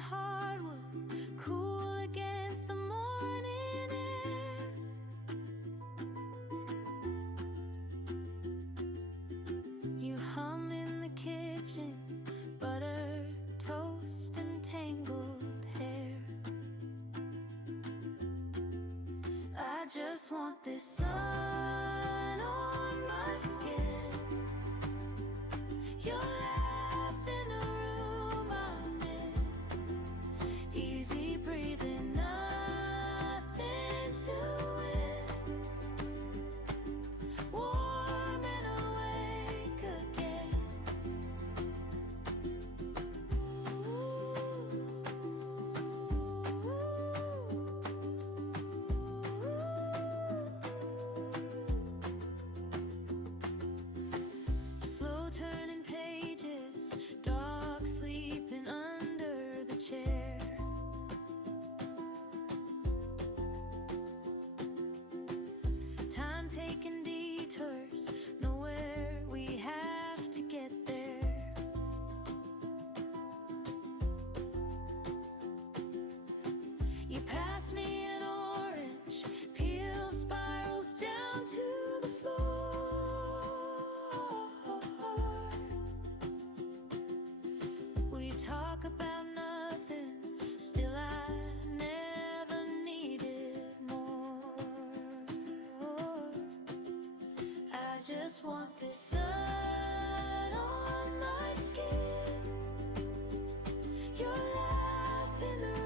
hardwood, cool against the morning air. You hum in the kitchen, butter, toast, and tangled hair. I just want this sun on my skin, your laugh in the room I'm in, easy breathing, nothing to it, warm and awake again. Slow turning pages, dog sleeping under the chair. Time taking detours, nowhere we have to get there. You pass me an orange, peel spirals down to the floor. We talk about nothing, still I never needed more. I just want this sun on my skin, your laugh in the